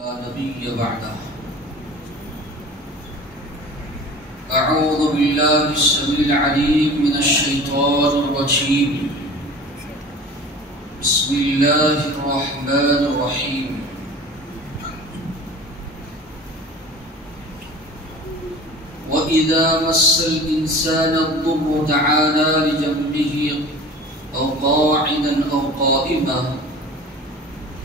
لا نبي بعده. أعوذ بالله السميع العليم من الشيطان الرجيم. بسم الله الرحمن الرحيم. وإذا مس الإنسان الضر دعانا لجنبه أو قاعدا أو قائما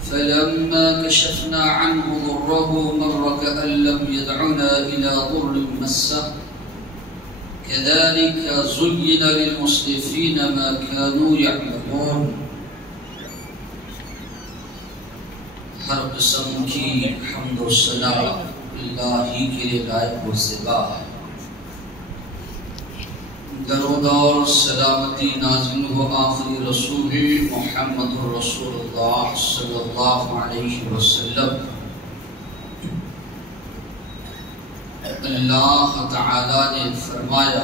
فلما كشفنا عنه ضره مر كأن لم يدعنا إلى ضر مسه كذلك زين للمسرفين ما كانوا يعملون. ہر قسم کی حمد و ثنا اللہ ہی کے لیے لائق و زیبا ہے. درود اور سلامتی نازل ہو آخری رسول محمد رسول اللہ صلی اللہ علیہ وسلم. اللہ تعالی نے فرمایا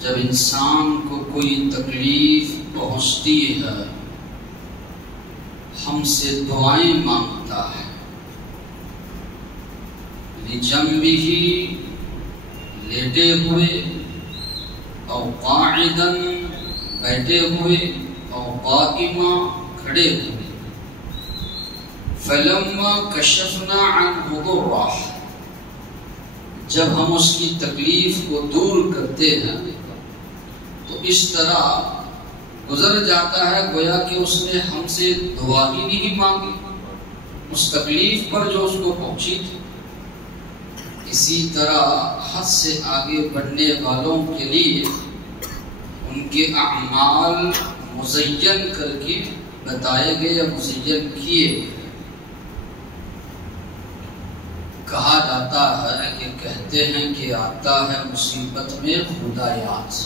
جب انسان کو کوئی تکلیف پہنچتی ہے ہم سے دعائیں مانگتا ہے. لجنبہ لیٹے ہوئے او قاعدا بیٹھے ہوئے او قائما کھڑے ہوئے. فلما کشفنا عنہ ضرہ جب ہم اس کی تکلیف کو دور کرتے ہیں تو اس طرح گزر جاتا ہے گویا کہ اس نے ہم سے دعا ہی نہیں مانگی اس تکلیف پر جو اس کو پہنچی تھی. اسی طرح حد سے آگے بڑھنے والوں کے لیے ان کے اعمال مزین کر کے بتائے گئے یا مزین کیے گئے. کہا جاتا ہے کہ کہتے ہیں کہ آتا ہے مصیبت میں خدا یاد.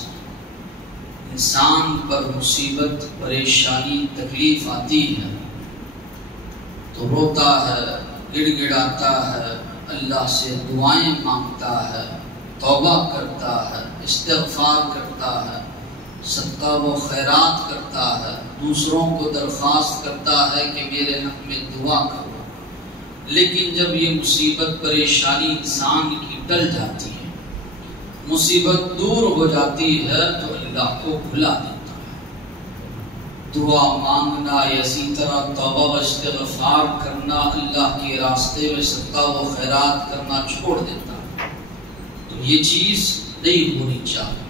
انسان پر مصیبت پریشانی تکلیف آتی ہے تو روتا ہے گڑ گڑاتا ہے اللہ سے دعائیں مانگتا ہے توبہ کرتا ہے استغفار کرتا ہے صدقہ و خیرات کرتا ہے دوسروں کو درخواست کرتا ہے کہ میرے حق میں دعا کرو. لیکن جب یہ مصیبت پریشانی انسان کی ٹل جاتی ہے مصیبت دور ہو جاتی ہے تو اللہ کو بھلا دیتا ہے. دعا مانگنا اسی طرح توبہ و استغفار کرنا اللہ کے راستے میں صدقہ و خیرات کرنا چھوڑ دیتا ہے. تو یہ چیز نہیں ہونی چاہیے.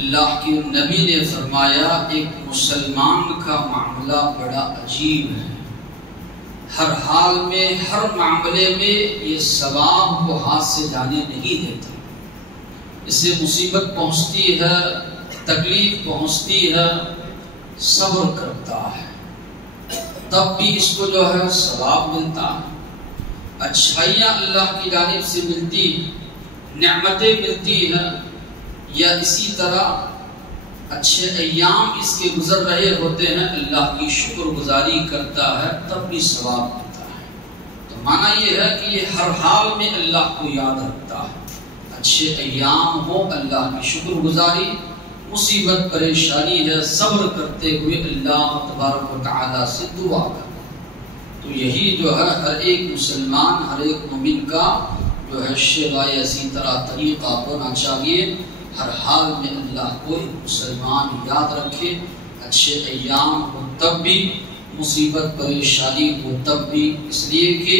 اللہ کے نبی نے فرمایا ایک مسلمان کا معاملہ بڑا عجیب ہے. ہر حال میں ہر معاملے میں یہ ثواب کو ہاتھ سے جانے نہیں دیتا. اسے مصیبت پہنچتی ہے تکلیف پہنچتی ہے صبر کرتا ہے تب بھی اس کو جو ہے ثواب ملتا ہے. اچھائیاں اللہ کی جانب سے ملتی نعمتیں ملتی ہیں یا اسی طرح اچھے ایام اس کے گزر رہے ہوتے ہیں اللہ کی شکر گزاری کرتا ہے تب بھی ثواب ملتا ہے. تو معنی یہ ہے کہ یہ ہر حال میں اللہ کو یاد رکھتا ہے. اچھے ایام ہو اللہ کی شکر گزاری مصیبت پریشانی ہے صبر کرتے ہوئے اللہ تبارک و تعالی سے دعا کرنا. تو یہی جو ہے ہر ایک مسلمان ہر ایک مومن کا جو ہے شیوائے اسی طرح طریقہ ہونا چاہیے. ہر حال میں اللہ کو ایک مسلمان یاد رکھے. اچھے ایام ہو تب بھی مصیبت پریشانی ہو تب بھی اس لیے کہ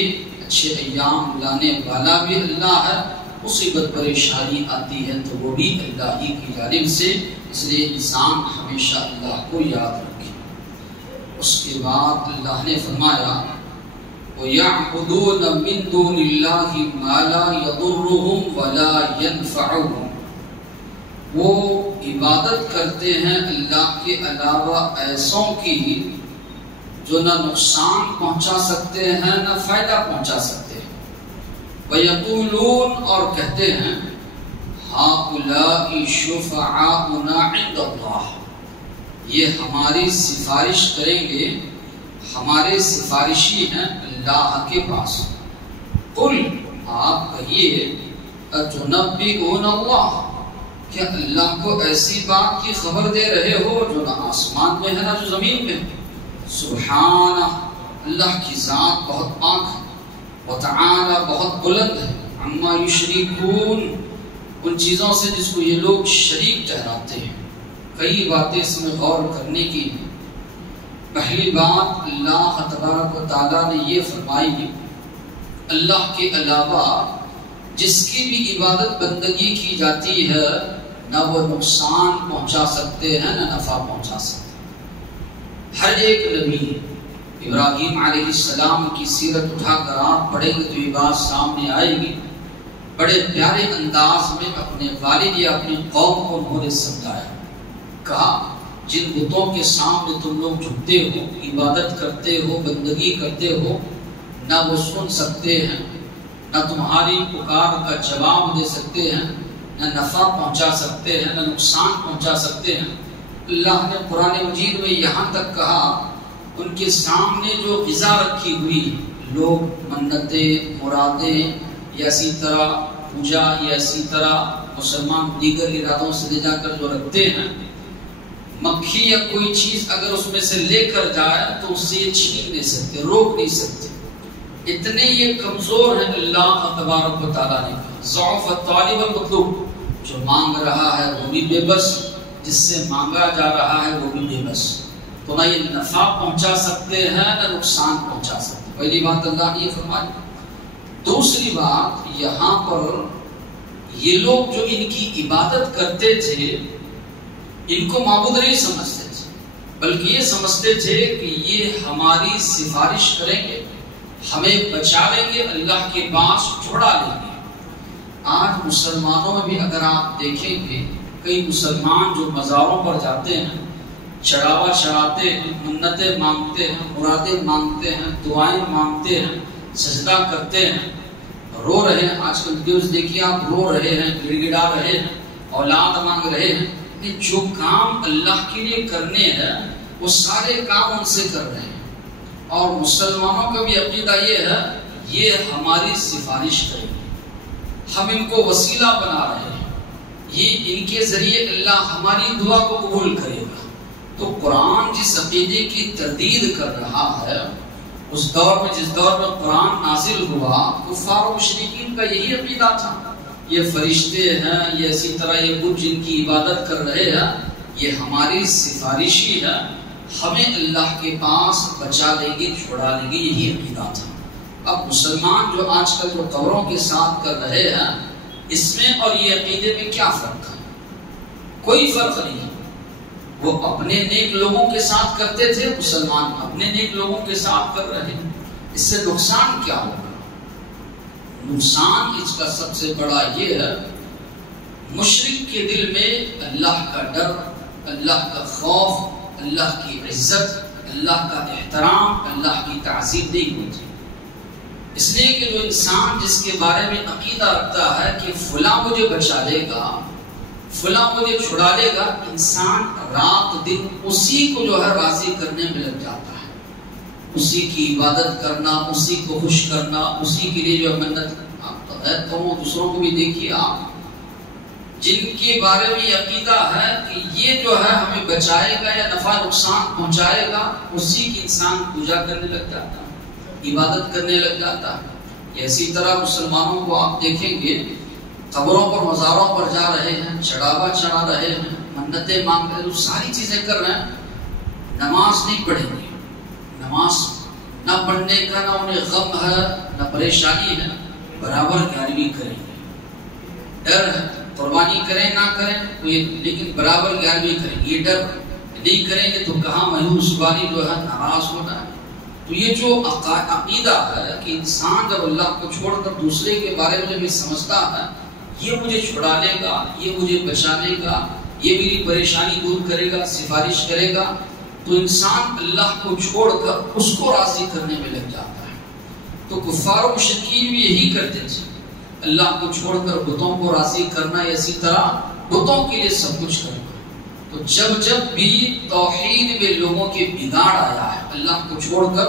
اچھے ایام لانے والا بھی اللہ ہے. مصیبت پریشانی آتی ہے تو وہ بھی اللہ ہی کی جانب سے. اس لیے انسان ہمیشہ اللہ کو یاد رکھے. اس کے بعد اللہ نے فرمایا وَيَعْبُدُونَ مِن دُونِ اللَّهِ مَا لَا يَضُرُّهُمْ وَلَا يَنْفَعُهُمْ وہ عبادت کرتے ہیں اللہ کے علاوہ ایسوں کی جو نہ نقصان پہنچا سکتے ہیں نہ فائدہ پہنچا سکتے ہیں. وَيَقُولُونَ اور کہتے ہیں هَؤُلَاءِ شُفَعَاؤُنَا عِندَ اللَّهِ یہ ہماری سفارش کریں گے ہمارے سفارشی ہیں اللہ کے پاس. قُلْ آپ کہیے أَتُنَبِّئُونَ اللَّهَ کیا اللہ کو ایسی بات کی خبر دے رہے ہو جو نہ آسمان میں ہے نہ جو زمین میں ہے؟ سبحانہ اللہ کی ذات بہت پاک ہے، وتعالی بہت بلند ہے، عما یشرکون ان چیزوں سے جس کو یہ لوگ شریک ٹھہراتے ہیں۔ کئی باتیں اس میں غور کرنے کی ہیں۔ پہلی بات، اللہ تبارک و تعالیٰ نے یہ فرمائی، اللہ کے علاوہ جس کی بھی عبادت بندگی کی جاتی ہے نہ وہ نقصان پہنچا سکتے ہیں نہ نفع پہنچا سکتے ہیں۔ ہر ایک نبی، ابراہیم علیہ السلام کی سیرت اٹھا کر آپ پڑھیں گے تو یہ بات سامنے آئے گی۔ بڑے پیارے انداز میں اپنے والد یا اپنی قوم کو انہوں نے سمجھایا، کہا جن بتوں کے سامنے تم لوگ جھکتے ہو، عبادت کرتے ہو، بندگی کرتے ہو، نہ وہ سن سکتے ہیں، نہ تمہاری پکار کا جواب دے سکتے ہیں، نہ نفع پہنچا سکتے ہیں، نہ نقصان پہنچا سکتے ہیں۔ اللہ نے قرآن مجید میں یہاں تک کہا ان کے سامنے جو غذا رکھی ہوئی، لوگ منتیں، مرادیں یا اسی طرح پوجا یا اسی طرح مسلمان دیگر ارادوں سے لے جا کر جو رکھتے ہیں، مکھی یا کوئی چیز اگر اس میں سے لے کر جائے تو اس سے یہ چھین نہیں سکتے، روک نہیں سکتے۔ اتنے یہ کمزور ہیں۔ اللہ تبارک و تعالیٰ نے کہا ضعف الطالب المطلوب، جو مانگ رہا ہے وہ بھی بے بس، جس سے مانگا جا رہا ہے وہ بھی بے بس۔ تو نہ یہ نفع پہنچا سکتے ہیں نہ نقصان پہنچا سکتے۔ پہلی بات اللہ نے یہ فرمائی۔ دوسری بات، یہاں پر یہ لوگ جو ان کی عبادت کرتے تھے ان کو معبود نہیں سمجھتے تھے، بلکہ یہ سمجھتے تھے کہ یہ ہماری سفارش کریں گے، ہمیں بچا لیں گے، اللہ کے پاس چھوڑا لیں گے۔ آج مسلمانوں میں بھی اگر آپ دیکھیں گے، کئی مسلمان جو مزاروں پر جاتے ہیں، چڑھاوا چڑھاتے ہیں، منتیں مانگتے ہیں، مرادیں مانگتے ہیں، دعائیں مانگتے ہیں، سجدہ کرتے ہیں، رو رہے ہیں۔ آج کل ویڈیوز دیکھیے آپ، رو رہے ہیں، گڑ گڑا رہے ہیں، اولاد مانگ رہے ہیں۔ جو کام اللہ کے لیے کرنے ہیں وہ سارے کام ان سے کر رہے ہیں، اور مسلمانوں کا بھی عقیدہ یہ ہے یہ ہماری سفارش کریں گے، ہم ان کو وسیلہ بنا رہے ہیں، یہ ان کے ذریعے اللہ ہماری دعا کو قبول کرے گا۔ تو قرآن جس عقیدے کی تردید کر رہا ہے، اس دور میں جس دور میں قرآن نازل ہوا، کفار و مشرکین کا یہی عقیدہ تھا، یہ فرشتے ہیں، یہ اسی طرح یہ بت جن کی عبادت کر رہے ہیں، یہ ہماری سفارشی ہے، ہمیں اللہ کے پاس بچا لیں گے، چھوڑا لیں گے، یہی عقیدہ تھا۔ اب مسلمان جو آج کل جو قبروں کے ساتھ کر رہے ہیں، اس میں اور یہ عقیدے میں کیا فرق ہے؟ کوئی فرق نہیں۔ وہ اپنے نیک لوگوں کے ساتھ کرتے تھے، مسلمان اپنے نیک لوگوں کے ساتھ کر رہے ہیں، اس سے نقصان کیا ہوگا؟ نقصان اس کا سب سے بڑا یہ ہے، مشرک کے دل میں اللہ کا ڈر، اللہ کا خوف، اللہ کی عزت، اللہ کا احترام، اللہ کی تعظیم نہیں ہوتی۔ اس لیے کہ جو انسان جس کے بارے میں عقیدہ رکھتا ہے کہ فلاں مجھے بچا لے گا، فلاں مجھے چھڑا لے گا، انسان رات دن اسی کو جو ہے راضی کرنے میں لگ جاتا ہے، اسی کی عبادت کرنا، اسی کو خوش کرنا، اسی کے لیے جو منت تو دوسروں کو بھی دیکھیے آپ، جن کے بارے میں یہ عقیدہ ہے کہ یہ جو ہے ہمیں بچائے گا یا نفع نقصان پہنچائے گا، اسی کی انسان پوجا کرنے لگ جاتا ہے، عبادت کرنے لگ جاتا ہے۔ اسی طرح مسلمانوں کو آپ دیکھیں گے، قبروں پر مزاروں پر جا رہے ہیں، چڑھاوا چڑھا رہے ہیں، منتیں مانگ رہے ہیں، ساری چیزیں کر رہے ہیں، نماز نہیں پڑھیں گے۔ نماز نہ پڑھنے کا نہ انہیں غم ہے نہ پریشانی ہے، برابر گیارہویں کریں گے۔ ڈر ہے، قربانی کریں نہ کریں لیکن برابر گیارہویں کریں گے۔ یہ ڈر نہیں کریں گے تو کہاں مایوس والی جو ہے ناراض ہونا ہے۔ تو یہ جو عقیدہ ہے کہ انسان جب اللہ کو چھوڑ کر دوسرے کے بارے میں جب یہ سمجھتا ہے یہ مجھے چھڑا لے گا، یہ مجھے بچا لے گا، یہ میری پریشانی دور کرے گا، سفارش کرے گا، تو انسان اللہ کو چھوڑ کر اس کو راضی کرنے میں لگ جاتا ہے۔ تو کفار و مشرکین بھی یہی کرتے تھے، اللہ کو چھوڑ کر بتوں کو راضی کرنا، اسی طرح بتوں کے لیے سب کچھ کرنا۔ تو جب بھی توحید میں لوگوں کے بگاڑ آیا ہے، اللہ کو چھوڑ کر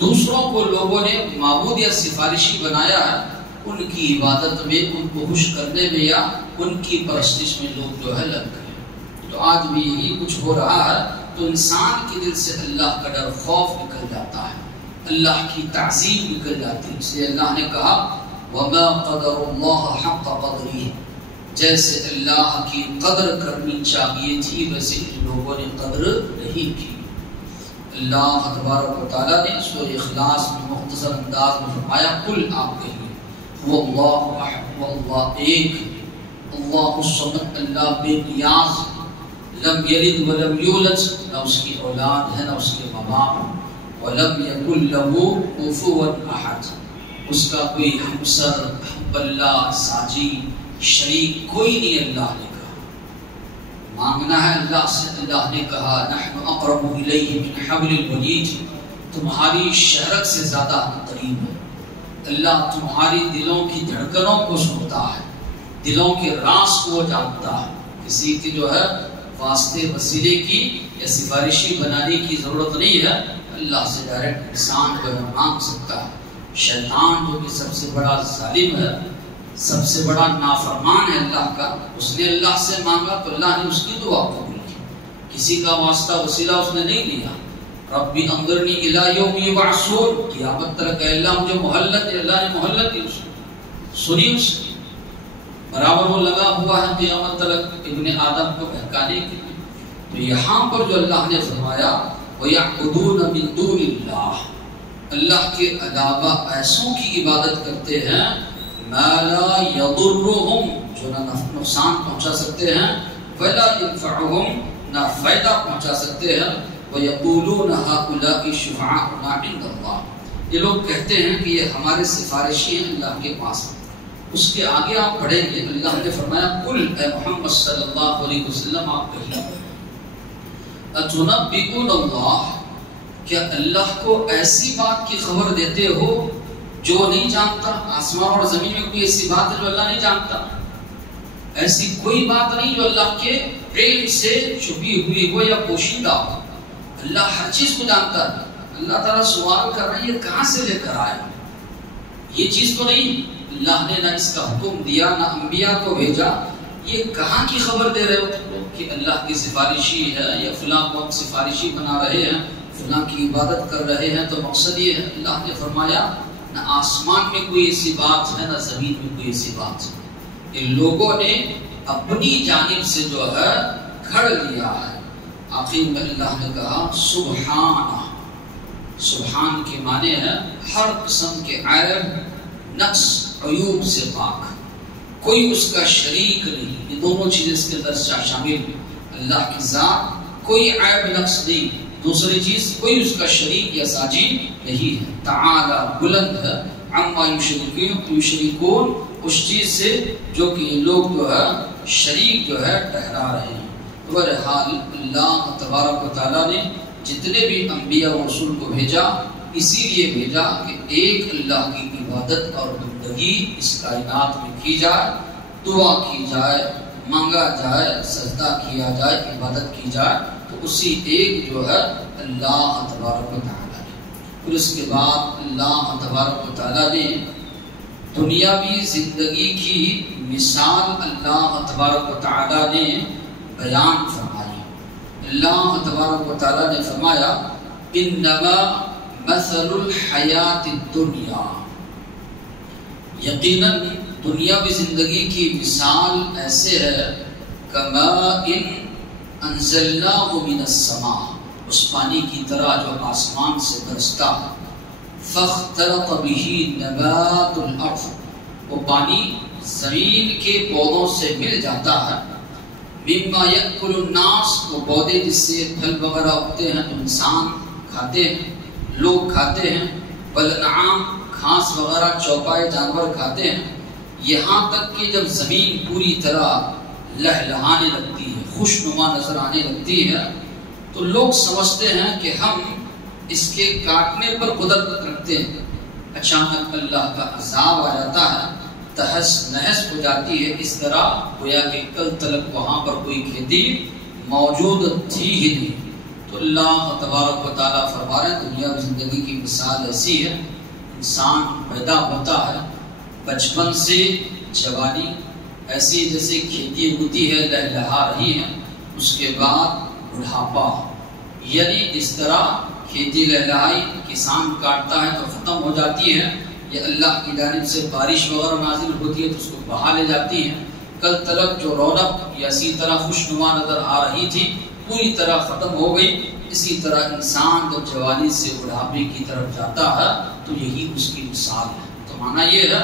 دوسروں کو لوگوں نے معبود یا سفارشی بنایا ہے، ان کی عبادت میں، ان کو خوش کرنے میں یا ان کی پرستش میں لوگ جو ہے لگ گئے۔ تو آج بھی یہی کچھ ہو رہا ہے۔ تو انسان کے دل سے اللہ کا ڈر، خوف نکل جاتا ہے، اللہ کی تعظیم نکل جاتی ہے. اس لیے اللہ نے کہا وَمَا قَدَرُ اللَّهَ حَقَّ قَدْرِهِ، جیسے اللہ کی قدر کرنی چاہیے تھی ویسے ان لوگوں نے قدر نہیں کی. اللہ تبارک و تعالیٰ نے سورہ اخلاص میں مختصر انداز میں فرمایا قل، آپ کہیے وہ اللہ احد، وہ اللہ ایک، اللہ الصمد، اللہ بے نیاز، لم یلد ولم یولد، نہ اس کی اولاد ہے نہ اس کے ماں باپ، ولم یکن له کفوا احد، اس کا کوئی ہمسر، ہمبلہ، ساجی، شریک کوئی نہیں. اللہ نے کہا مانگنا ہے اللہ سے. اللہ نے کہا نحن اقرب الیہ من حبل الورید، تمہاری شہرت سے زیادہ ہم قریب ہیں. اللہ تمہاری دلوں کی دھڑکنوں کو سنتا ہے، دلوں کے راز کو جانتا ہے. کسی کی جو ہے واسطے وسیلے کی یا سفارشی بنانے کی ضرورت نہیں ہے. اللہ سے ڈائریکٹ انسان کو مانگ سکتا ہے. شیطان جو کہ سب سے بڑا ظالم ہے، سب سے بڑا نافرمان ہے اللہ کا، اس نے اللہ سے مانگا تو اللہ نے اس کی دعا قبول کی. کسی کا واسطہ وسیلہ اس نے نہیں لیا. ربی انظرنی الی یوم یبعثون، قیامت تک کہ اللہ مجھے مہلت دے. اللہ نے مہلت دی، اس کو سنی، اس کی برابر وہ لگا ہوا ہے قیامت تک ابن آدم کو بہکانے کے لیے. تو یہاں پر جو اللہ نے فرمایا وَيَعْبُدُونَ مِن دُونِ اللَّهِ، اللہ کے علاوہ ایسوں کی عبادت کرتے ہیں مَا لَا يَضُرُّهُمْ، جو نہ نقصان پہنچا سکتے ہیں، وَلَا يَنفَعُهُمْ، نہ فائدہ پہنچا سکتے ہیں. وَيَقُولُونَ هَؤُلَاءِ شُفَعَاؤُنَا عِندَ اللَّهِ، یہ لوگ کہتے ہیں کہ یہ ہمارے سفارشی ہیں اللہ کے پاس. اس کے آگے آپ پڑھیں گے اللہ نے فرمایا قل، اے محمد صلی اللہ علیہ وسلم آپ کہیے اتنبئون اللہ، کیا اللہ کو ایسی بات کی خبر دیتے ہو جو نہیں جانتا؟ آسمان اور زمین میں کوئی ایسی بات ہے جو اللہ نہیں جانتا؟ ایسی کوئی بات نہیں جو اللہ کے علم سے چھپی ہوئی ہو یا پوشیدہ ہو. اللہ ہر چیز کو جانتا ہے. اللہ تعالیٰ سوال کر رہا ہے یہ کہاں سے لے کر آئے؟ یہ چیز تو نہیں، اللہ نے نہ اس کا حکم دیا نہ انبیاء کو بھیجا. یہ کہاں کی خبر دے رہے ہو کہ اللہ کی سفارشی ہے یا فلاں کو سفارشی بنا رہے ہیں، فلاں کی عبادت کر رہے ہیں؟ تو مقصد یہ ہے، اللہ نے فرمایا نہ آسمان میں کوئی ایسی بات ہے نہ زمین میں کوئی ایسی بات ہے. ان لوگوں نے اپنی جانب سے جو ہے گھڑ لیا ہے. آخر میں اللہ نے کہا سبحانہ، سبحان کے معنی ہے ہر قسم کے عیب، نقص، عیوب سے پاک، کوئی اس کا شریک نہیں. یہ دونوں چیزیں اس کے اندر شامل. اللہ کی ذات کوئی عیب نقص نہیں، دوسری چیز کوئی اس کا شریک یا ساجی نہیں ہے. تعالی بلند ہے عما یشرکون، اس چیز سے جو کہ لوگ جو ہے شریک جو ہے ٹھہرا رہے ہیں. بہرحال اللہ تبارک و تعالیٰ نے جتنے بھی انبیاء و رسول کو بھیجا اسی لیے بھیجا کہ ایک اللہ کی عبادت اور بندگی اس کائنات میں کی جائے، دعا کی جائے، مانگا جائے، سجدہ کیا جائے، عبادت کی جائے. تو اسی ایک جو ہے اللہ تبارک و تعالیٰ نے. پھر اس کے بعد اللہ تبارک و تعالیٰ نے دنیاوی زندگی کی مثال اللہ تبارک و تعالیٰ نے بیان فرمائی. اللہ تبارک و تعالیٰ نے فرمایا انما مثل الحیات الدنیا، یقیناً دنیاوی زندگی کی مثال ایسے ہے کماء انزلناہ من السماء، اس پانی کی طرح جو آسمان سے برستا ہے. فاختلط به نبات الارض، وہ پانی زمین کے پودوں سے مل جاتا ہے. مما یأکل الناس، وہ پودے جس سے پھل وغیرہ اگتے ہیں جو انسان کھاتے ہیں، لوگ کھاتے ہیں. والانعام، گھاس وغیرہ چوپائے جانور کھاتے ہیں. یہاں تک کہ جب زمین پوری طرح لہلہانے لگتی ہے، خوشنما نظر آنے لگتی ہے، تو لوگ سمجھتے ہیں کہ ہم اس کے کاٹنے پر قدرت رکھتے ہیں. اچانک اللہ کا عذاب آ جاتا ہے، تہس نہس ہو جاتی ہے. اس طرح گویا کہ کل تلک وہاں پر کوئی کھیتی موجود تھی ہی نہیں. تو اللہ تبارک و تعالیٰ فرما رہے ہیں دنیا کی زندگی کی مثال ایسی ہے، انسان پیدا ہوتا ہے، بچپن سے جوانی ایسی جیسے کھیتی ہوتی ہے لہلہا رہی ہے، اس کے بعد بڑھاپا، یعنی اس طرح کھیتی لہلائی، کسان کاٹتا ہے تو ختم ہو جاتی ہے، یا اللہ کی جانب سے بارش وغیرہ نازل ہوتی ہے تو اس کو بہا لے جاتی ہے۔ کل تلک جو رونق یا اسی طرح خوشنما نظر آ رہی تھی پوری طرح ختم ہو گئی۔ اسی طرح انسان جب جوانی سے بڑھاپے کی طرف جاتا ہے تو یہی اس کی مثال ہے۔ تو معنی یہ ہے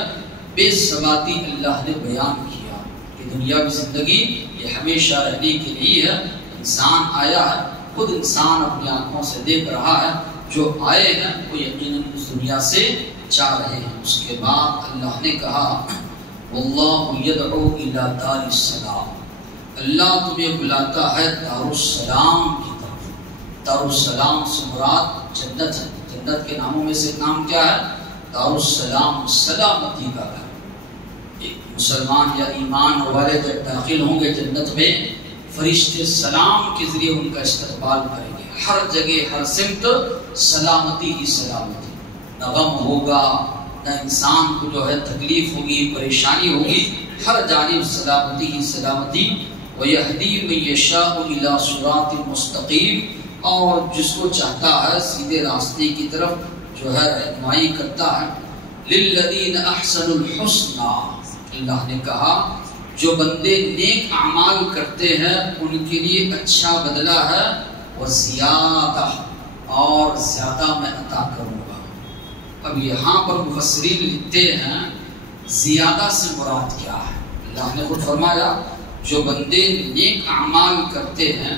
بے ثباتی اللہ نے بیان کیا کہ دنیاوی زندگی یہ ہمیشہ رہنے کے لیے ہے۔ انسان آیا ہے، خود انسان اپنی آنکھوں سے دیکھ رہا ہے، جو آئے ہیں وہ یقیناً اس دنیا سے جا رہے ہیں۔ اس کے بعد اللہ نے کہا واللہ یدعو الی دار السلام، اللہ تمہیں بلاتا ہے دار السلام کی طرف۔ دار السلام سے مراد جنت ہے۔ جنت کے ناموں میں سے ایک نام کیا ہے؟ دار السلام، سلامتی کا گھر۔ ایک مسلمان یا ایمان والے جب داخل ہوں گے جنت میں، فرشتے سلام کے ذریعے ان کا استقبال کریں گے۔ ہر جگہ ہر سمت سلامتی ہی سلامتی، نہ غم ہوگا، نہ انسان کو جو ہے تکلیف ہوگی، پریشانی ہوگی، ہر جانب سلامتی ہی سلامتی۔ وَيَهْدِي مَن يَشَاءُ إِلَىٰ صِرَاطٍ مُسْتَقِيمٍ، اور جس کو چاہتا ہے سیدھے راستے کی طرف جو ہے رہنمائی کرتا ہے۔ لِلَّذِينَ أَحْسَنُوا الْحُسْنَىٰ، اللہ نے کہا جو بندے نیک اعمال کرتے ہیں ان کے لیے اچھا بدلہ ہے، وَزِيَادَةٌ، اور زیادہ میں عطا کروں گا۔ اب یہاں پر مفسرین لکھتے ہیں زیادہ سے مراد کیا ہے؟ اللہ نے خود فرمایا جو بندے نیک اعمال کرتے ہیں،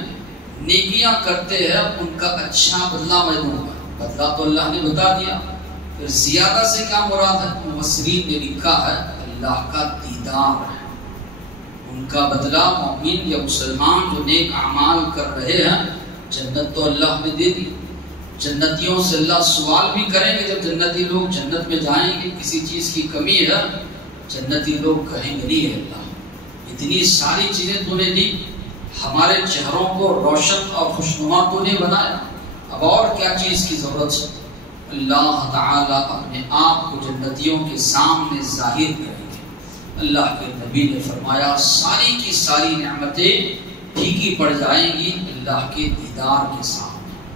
نیکیاں کرتے ہیں، ان کا اچھا بدلہ میں دوں گا۔ بدلہ تو اللہ نے بتا دیا، پھر زیادہ سے کیا مراد ہے؟ مفسرین نے لکھا ہے اللہ کا دیدار ہے۔ ان کا بدلہ مومن یا مسلمان جو نیک اعمال کر رہے ہیں، جنت تو اللہ نے دے دی۔ جنتیوں سے اللہ سوال بھی کریں گے جب جنتی لوگ جنت میں جائیں گے، کسی چیز کی کمی ہے، جنتی لوگ کہیں گے نہیں ہے اللہ اتنی ساری چیزیں تو نے دی، ہمارے چہروں کو روشن اور خوشنما تو نے بنایا، اب اور کیا چیز کی ضرورت ہے؟ اللہ تعالیٰ اپنے آپ کو جنتیوں کے سامنے ظاہر کریں گے۔ اللہ کے نبی نے فرمایا ساری کی ساری نعمتیں پھیکی پڑ جائیں گی اللہ کے دیدار کے سامنے۔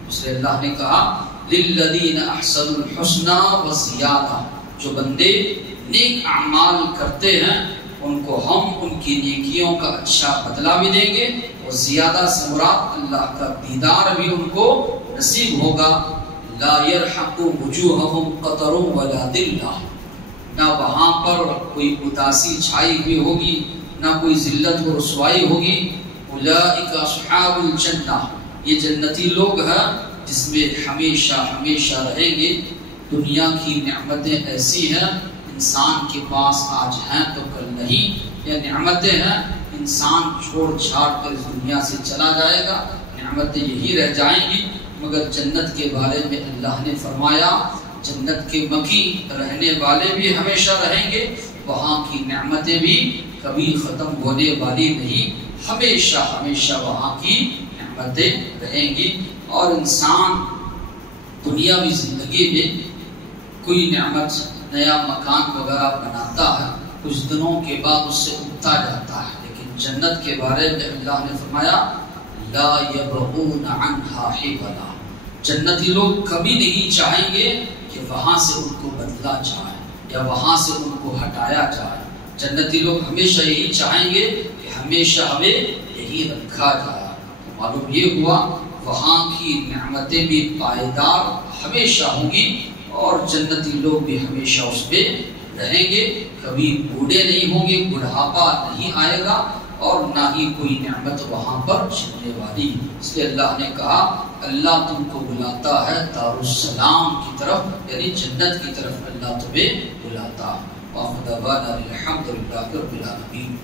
اس لیے اللہ نے کہا للذین احسنوا الحسنى وزیادہ، جو بندے نیک اعمال کرتے ہیں ان کو ہم ان کی نیکیوں کا اچھا بدلہ بھی دیں گے، اور زیادہ سے مراد اللہ کا دیدار بھی ان کو نصیب ہوگا۔ لا يرحق وجوہہم قطر ولا ذلہ، نہ وہاں پر کوئی اداسی چھائی ہوئی ہوگی، نہ کوئی ذلت و رسوائی ہوگی۔ اولئک اصحاب الجنہ، یہ جنتی لوگ ہیں جس میں ہمیشہ ہمیشہ رہیں گے۔ دنیا کی نعمتیں ایسی ہیں انسان کے پاس آج ہیں تو کل نہیں، یہ نعمتیں ہیں انسان چھوڑ چھاڑ کر اس دنیا سے چلا جائے گا، نعمتیں یہی رہ جائیں گی۔ مگر جنت کے بارے میں اللہ نے فرمایا جنت کے مکی رہنے والے بھی ہمیشہ رہیں گے، وہاں کی نعمتیں بھی کبھی ختم ہونے والی نہیں، ہمیشہ ہمیشہ وہاں کی نعمتیں رہیں گی۔ اور انسان دنیاوی زندگی میں کوئی نعمت، نیا مکان وغیرہ بناتا ہے، کچھ دنوں کے بعد اس سے اگتا جاتا ہے، لیکن جنت کے بارے میں اللہ نے فرمایا لا یبغون عنہا حولا، جنتی لوگ کبھی نہیں چاہیں گے کہ وہاں سے ان کو بدلا جائے یا وہاں سے ان کو ہٹایا جائے۔ جنتی لوگ ہمیشہ یہی چاہیں گے کہ ہمیشہ ہمیں یہی رکھا جائے۔ معلوم یہ ہوا وہاں کی نعمتیں بھی پائیدار ہمیشہ ہوں گی، اور جنتی لوگ بھی ہمیشہ اس پہ رہیں گے، کبھی بوڑھے نہیں ہوں گے، بڑھاپا نہیں آئے گا، اور نہ ہی کوئی نعمت وہاں پر چھننے والی۔ اس لیے اللہ نے کہا اللہ تم کو بلاتا ہے دار السلام کی طرف، یعنی جنت کی طرف اللہ تمہیں بلاتا ہے۔ وآخر دعوانا الحمد للہ رب العالمین۔